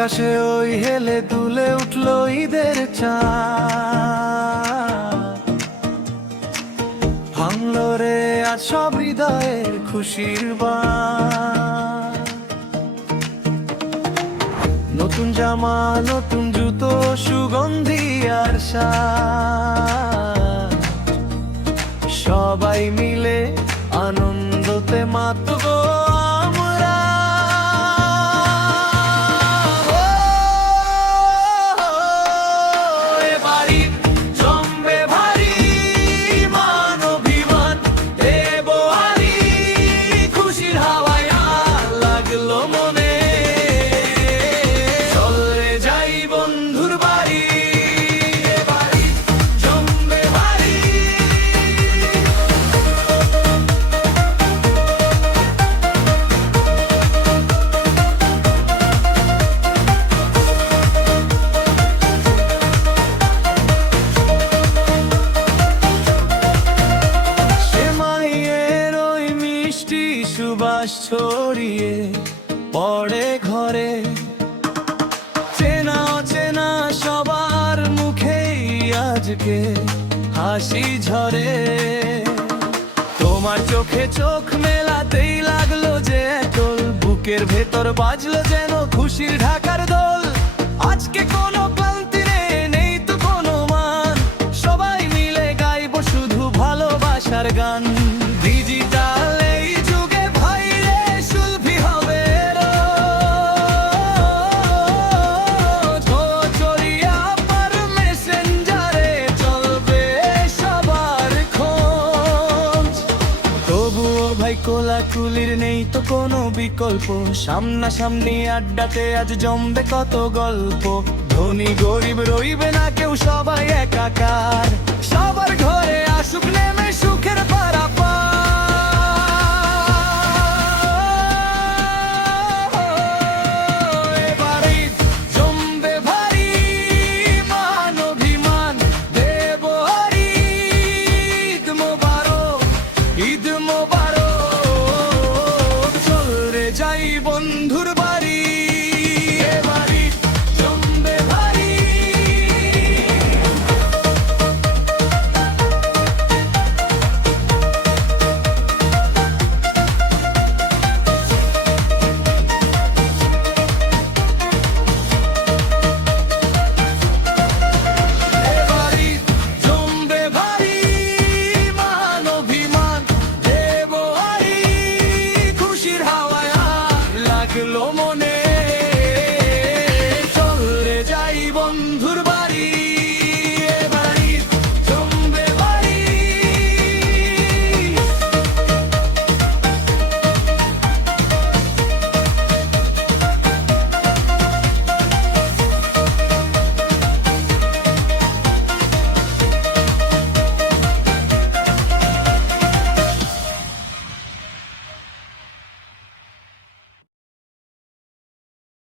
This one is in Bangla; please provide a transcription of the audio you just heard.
আকাশে ওই হেলে দুলে উঠলো ঈদের চাঁদ, ভাঙলো রে আজ সব হৃদয়ের খুশির বান। নতুন জামা, নতুন জুতো, সুগন্ধি আর সাজ, সবাই মিলে আনন্দতে মাতবো আমরা। এবারই জমবে ভারী মান অভিমান, দেবো হারি খুশির হাওয়ায় লাগলো মনে। চলে যাই বন্ধুর বাড়ি, এবারই জমবে ভারী। সেমাইয়ের ওই মিষ্টি সুবাস ছড়িয়ে পড়ে ঘরে, চেনা অচেনা সবার মুখেই আজকে হাসি ঝরে। তোমার চোখে চোখ মেলাতেই লাগলো যে টোল, বুকের ভেতর বাজলো যেন খুশির ঢাকার দোল। আজকে কোনো ক্লান্তি নেই তো কোনো মান, সবাই মিলে গাইবো শুধু ভালোবাসার গান। ডিজিটাল এই যুগে ভাই রে সুলভি হবে রোজ, চড়িয়া পার মেসেঞ্জারে চলবে সবার খোঁজ। তবুও ভাই কোলাকুলির নেই তো কোনো বিকল্প, সামনাসামনি আড্ডাতে আজ জমবে কত গল্প। ধনী গরিব রইবে না কেউ, সবাই একাকার, সবার ঘরে আসুক নেমে সুখের পারাপার। এবারই জমবে ভারী মান অভিমান, দেবো হারি ঈদ মোবারক, ঈদ মোবারক। চল রে যাই বন্ধুর